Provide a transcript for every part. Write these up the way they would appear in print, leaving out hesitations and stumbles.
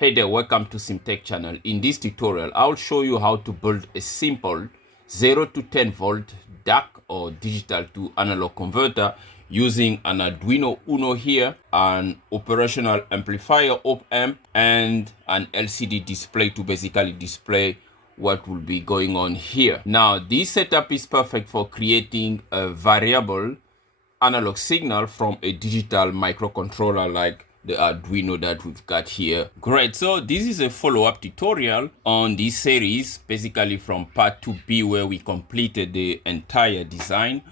Hey there, welcome to CMTEQ channel. In this tutorial, I'll show you how to build a simple 0 to 10 volt DAC or digital to analog converter using an Arduino Uno here, an operational amplifier op-amp, and an LCD display to basically display what will be going on here. Now, this setup is perfect for creating a variable analog signal from a digital microcontroller like the Arduino that we've got here. Great, so this is a follow-up tutorial on this series, basically from part 2B, where we completed the entire design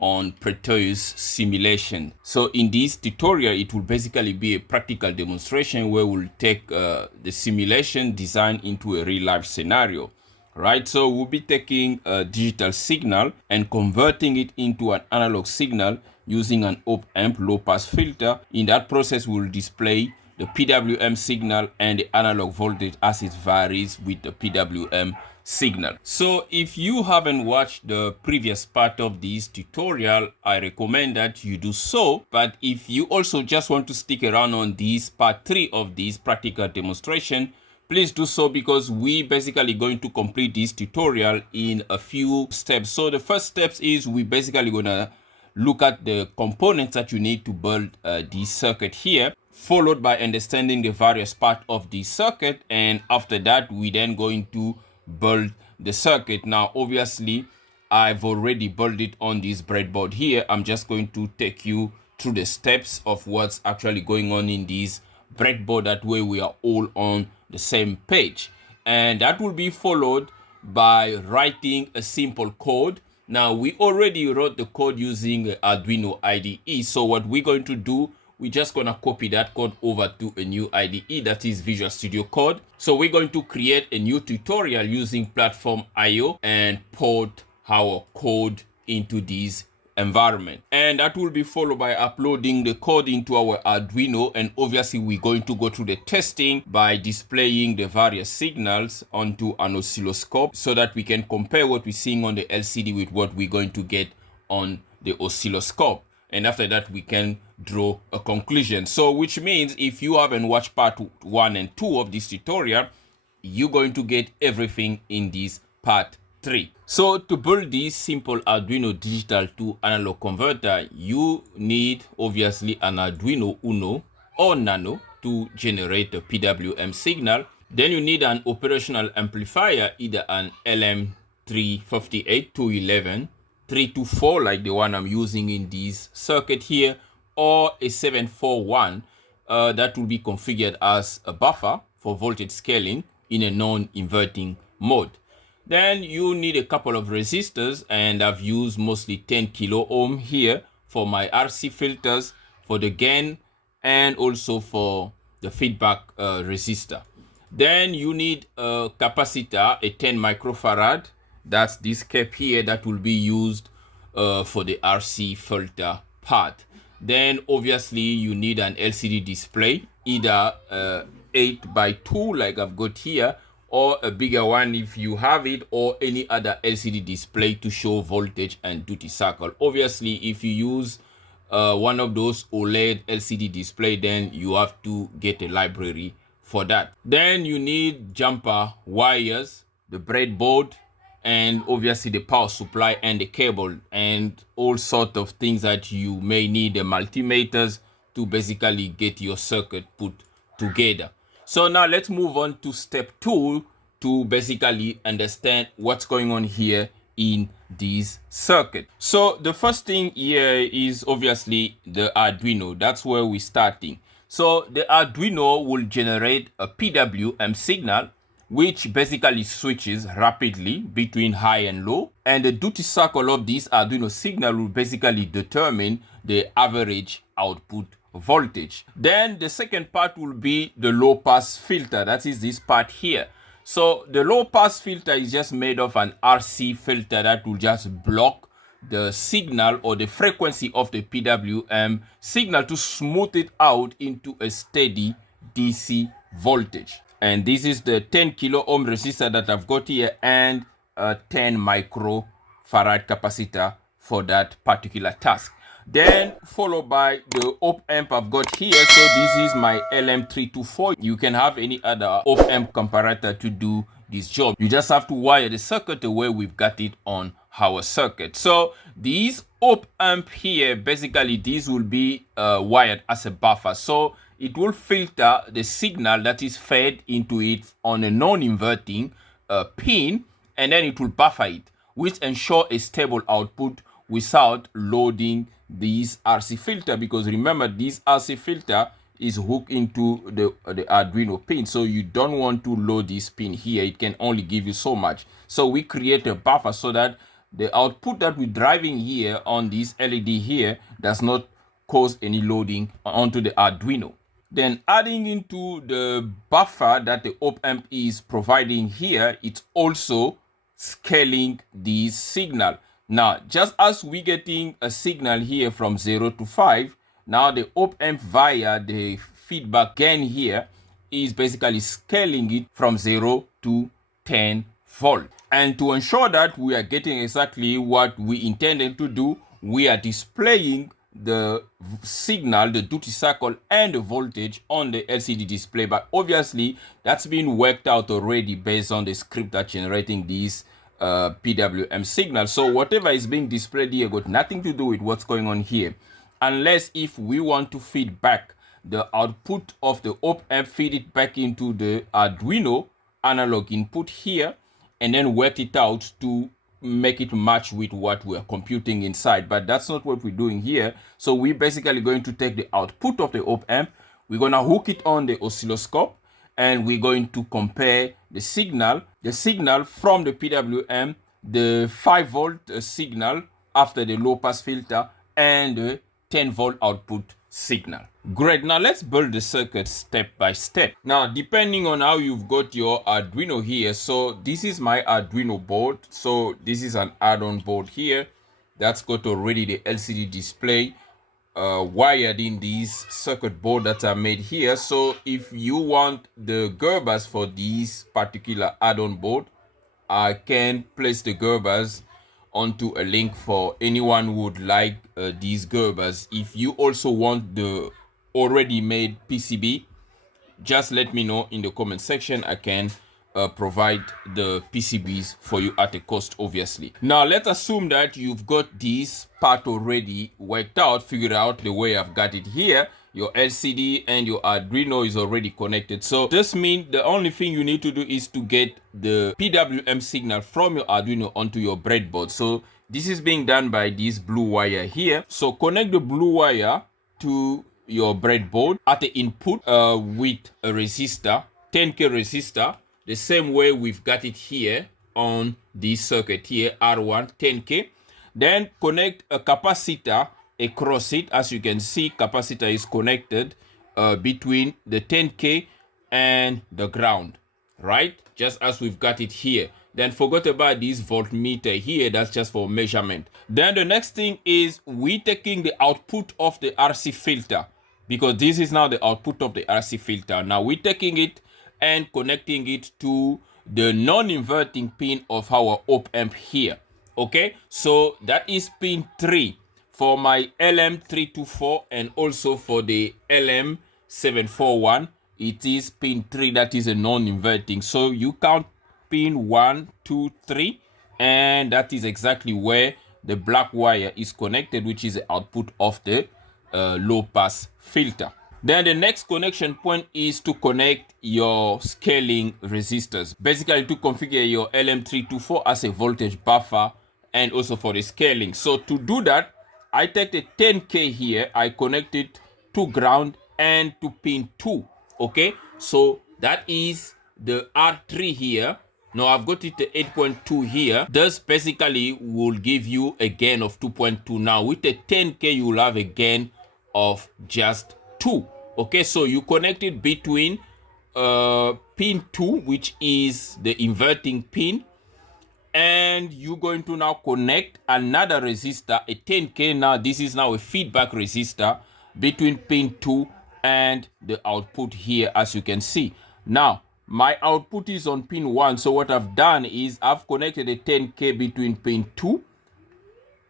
on Proteus simulation. So in this tutorial, it will basically be a practical demonstration where we'll take the simulation design into a real-life scenario. Right, so we'll be taking a digital signal and converting it into an analog signal using an op-amp low-pass filter. In that process, we'll display the PWM signal and the analog voltage as it varies with the PWM signal. So if you haven't watched the previous part of this tutorial, I recommend that you do so. But if you also just want to stick around on this part 3 of this practical demonstration, please do so, because we basically going to complete this tutorial in a few steps. So the first steps is we basically gonna look at the components that you need to build this circuit here, followed by understanding the various parts of the circuit, and after that we then going to build the circuit. Now obviously I've already built it on this breadboard here. I'm just going to take you through the steps of what's actually going on in this breadboard. That way we are all on the same page, and that will be followed by writing a simple code. Now we already wrote the code using Arduino IDE, so what we're going to do, we're just gonna copy that code over to a new IDE, that is Visual Studio Code. So we're going to create a new tutorial using PlatformIO and port our code into this environment, and that will be followed by uploading the code into our Arduino. And obviously we're going to go through the testing by displaying the various signals onto an oscilloscope so that we can compare what we're seeing on the LCD with what we're going to get on the oscilloscope, and after that we can draw a conclusion. So which means if you haven't watched part 1 and 2 of this tutorial, you're going to get everything in this part 3. So to build this simple Arduino digital to analog converter, you need obviously an Arduino Uno or Nano to generate a PWM signal. Then you need an operational amplifier, either an LM358 211, 324 like the one I'm using in this circuit here, or a 741 that will be configured as a buffer for voltage scaling in a non-inverting mode. Then you need a couple of resistors, and I've used mostly 10 kilo ohm here for my RC filters, for the gain, and also for the feedback resistor. Then you need a capacitor, a 10 microfarad. That's this cap here that will be used for the RC filter part. Then obviously you need an LCD display, either 8x2 like I've got here, or a bigger one if you have it, or any other LCD display to show voltage and duty cycle. Obviously, if you use one of those OLED LCD display, then you have to get a library for that. Then you need jumper wires, the breadboard, and obviously the power supply and the cable, and all sorts of things that you may need, the multimeters, to basically get your circuit put together. So now let's move on to step 2 to basically understand what's going on here in this circuit. So the first thing here is obviously the Arduino. That's where we're starting. So the Arduino will generate a PWM signal, which basically switches rapidly between high and low. And the duty cycle of this Arduino signal will basically determine the average output voltage. Then the second part will be the low pass filter. That is this part here. So the low pass filter is just made of an RC filter that will just block the signal or the frequency of the PWM signal to smooth it out into a steady DC voltage. And this is the 10 kilo ohm resistor that I've got here, and a 10 microfarad capacitor for that particular task. Then followed by the op amp I've got here. So this is my LM324. You can have any other op amp comparator to do this job. You just have to wire the circuit the way we've got it on our circuit. So these op amp here, basically these will be wired as a buffer. So it will filter the signal that is fed into it on a non-inverting pin, and then it will buffer it, which ensure a stable output without loading this RC filter, because remember this RC filter is hooked into the Arduino pin, so you don't want to load this pin here. It can only give you so much. So we create a buffer so that the output that we're driving here on this LED here does not cause any loading onto the Arduino. Then adding into the buffer that the op amp is providing here, it's also scaling the signal. Now, just as we're getting a signal here from 0 to 5, now the op amp via the feedback gain here is basically scaling it from 0 to 10 volt. And to ensure that we are getting exactly what we intended to do, we are displaying the signal, the duty cycle, and the voltage on the LCD display. But obviously, that's been worked out already based on the script that's generating these PWM signal. So whatever is being displayed here got nothing to do with what's going on here, unless if we want to feed back the output of the op amp, feed it back into the Arduino analog input here, and then work it out to make it match with what we're computing inside. But that's not what we're doing here. So we're basically going to take the output of the op amp, we're going to hook it on the oscilloscope, and we're going to compare the signal from the PWM, the 5 volt signal after the low pass filter, and the 10 volt output signal. Great. Now let's build the circuit step by step. Now, depending on how you've got your Arduino here, so this is my Arduino board. So this is an add-on board here that's got already the LCD display wired in these circuit board that are made here. So if you want the Gerbers for this particular add-on board, I can place the Gerbers onto a link for anyone who would like these Gerbers. If you also want the already made PCB, just let me know in the comment section. I can provide the PCBs for you at a cost, obviously. Now let's assume that you've got this part already worked out, figured out the way I've got it here. Your LCD and your Arduino is already connected. So this means the only thing you need to do is to get the PWM signal from your Arduino onto your breadboard. So this is being done by this blue wire here. So connect the blue wire to your breadboard at the input with a resistor, 10K resistor, the same way we've got it here on this circuit here, R1 10K. Then connect a capacitor across it. As you can see, capacitor is connected between the 10K and the ground, right? Just as we've got it here. Then forget about this voltmeter here, that's just for measurement. Then the next thing is we taking the output of the RC filter, because this is now the output of the RC filter. Now we're taking it and connecting it to the non-inverting pin of our op amp here. Okay, so that is pin 3 for my LM324, and also for the LM741, it is pin 3 that is a non-inverting. So you count pin 1, 2, 3, and that is exactly where the black wire is connected, which is the output of the low pass filter. Then the next connection point is to connect your scaling resistors, basically to configure your LM324 as a voltage buffer and also for the scaling. So to do that, I take the 10K here, I connect it to ground and to pin 2. Okay, so that is the R3 here. Now I've got it to 8.2 here. This basically will give you a gain of 2.2. Now with the 10K, you will have a gain of just 2. Okay, so you connect it between pin 2, which is the inverting pin, and you're going to now connect another resistor, a 10K. Now this is now a feedback resistor between pin 2 and the output here, as you can see. Now my output is on pin 1, so what I've done is I've connected a 10K between pin 2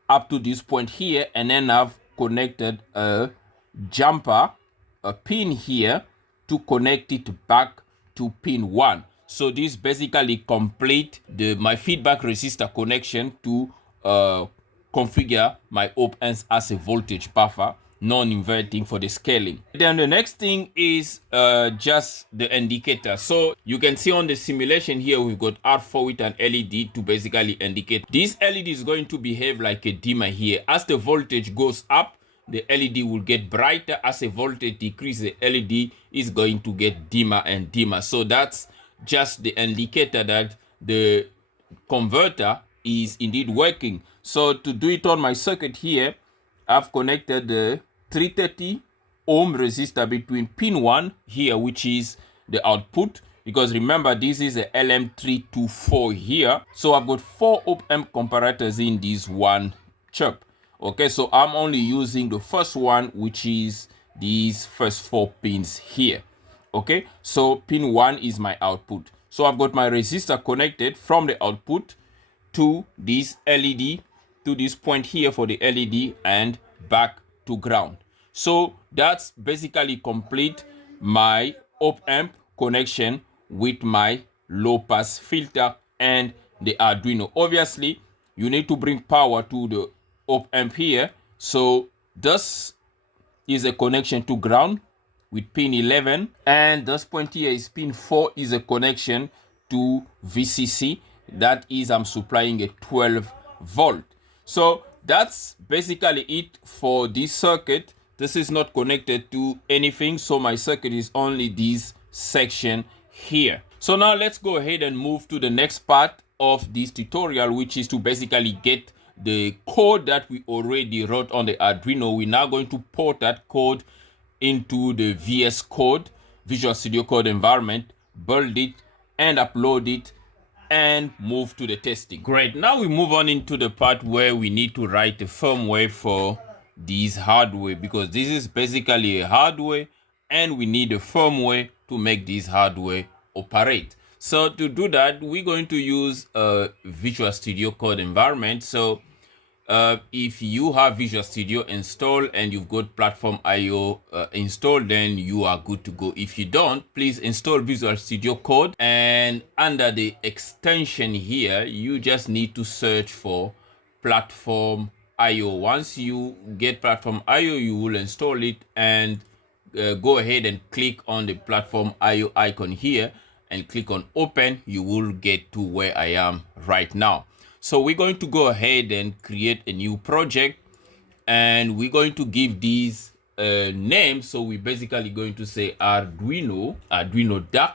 up to this point here, and then I've connected a jumper, a pin here to connect it back to pin 1. So this basically complete my feedback resistor connection to configure my op-amps as a voltage buffer, non-inverting for the scaling. Then the next thing is just the indicator. So you can see on the simulation here, we've got R4 with an LED to basically indicate. This LED is going to behave like a dimmer here. As the voltage goes up, the LED will get brighter. As the voltage decreases, the LED is going to get dimmer and dimmer. So that's just the indicator that the converter is indeed working. So to do it on my circuit here, I've connected the 330 ohm resistor between pin 1 here, which is the output, because remember this is a LM324 here. So I've got 4 op-amp comparators in this one chip. Okay, so I'm only using the first one, which is these first 4 pins here. Okay, so pin 1 is my output. So I've got my resistor connected from the output to this LED, to this point here for the LED, and back to ground. So that's basically complete my op-amp connection with my low pass filter and the Arduino. Obviously, you need to bring power to the op-amp here. So this is a connection to ground with pin 11, and this point here is pin 4 is a connection to VCC. That is, I'm supplying a 12 volt. So that's basically it for this circuit. This is not connected to anything, so my circuit is only this section here. So now let's go ahead and move to the next part of this tutorial, which is to basically get the code that we already wrote on the Arduino. We're now going to port that code into the VS Code, Visual Studio Code environment, build it and upload it, and move to the testing. Great. Now we move on into the part where we need to write the firmware for this hardware, because this is basically a hardware and we need a firmware to make this hardware operate. So to do that, we're going to use a Visual Studio Code environment. So if you have Visual Studio installed and you've got PlatformIO installed, then you are good to go. If you don't, please install Visual Studio Code, and under the extension here, you just need to search for PlatformIO. Once you get PlatformIO, you will install it and go ahead and click on the PlatformIO icon here and click on open. You will get to where I am right now. So we're going to go ahead and create a new project, and we're going to give these names. So we're basically going to say Arduino DAC,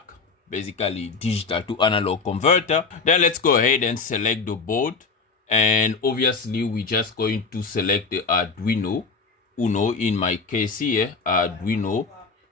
basically digital to analog converter. Then let's go ahead and select the board, and obviously we're just going to select the Arduino Uno. In my case here, Arduino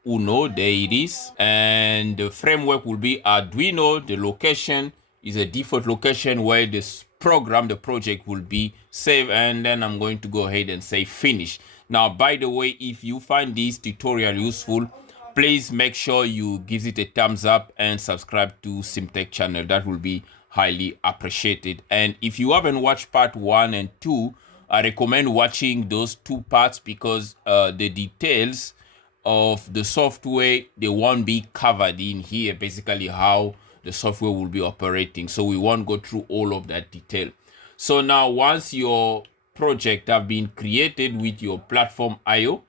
Uno, there it is, and the framework will be Arduino. The location is a default location where this program, the project, will be saved, and then I'm going to go ahead and say finish. Now, by the way, if you find this tutorial useful, please make sure you give it a thumbs up and subscribe to CMTEQ channel. That will be highly appreciated. And if you haven't watched part 1 and 2, I recommend watching those 2 parts, because the details of the software, they won't be covered in here, basically how the software will be operating. So we won't go through all of that detail. So now, once your project have been created with your PlatformIO,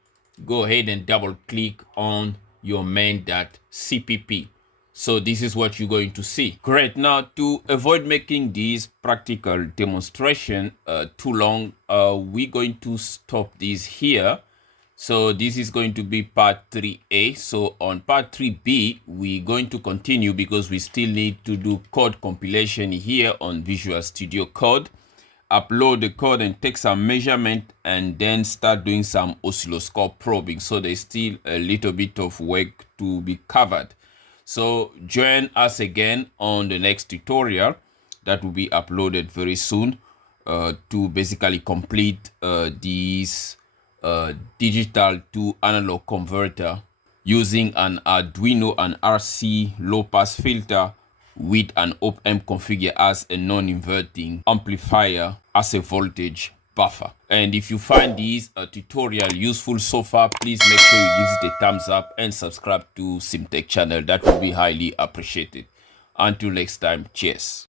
go ahead and double click on your main.cpp. So this is what you're going to see. Great. Now, to avoid making this practical demonstration too long, we're going to stop this here. So this is going to be part 3A. So on part 3B, we're going to continue, because we still need to do code compilation here on Visual Studio Code, upload the code and take some measurement, and then start doing some oscilloscope probing. So there's still a little bit of work to be covered. So join us again on the next tutorial that will be uploaded very soon to basically complete this digital to analog converter using an Arduino and RC low pass filter with an op-amp configured as a non-inverting amplifier as a voltage buffer. And if you find this tutorial useful so far, please make sure you give it a thumbs up and subscribe to CMTEQ channel. That would be highly appreciated. Until next time, cheers.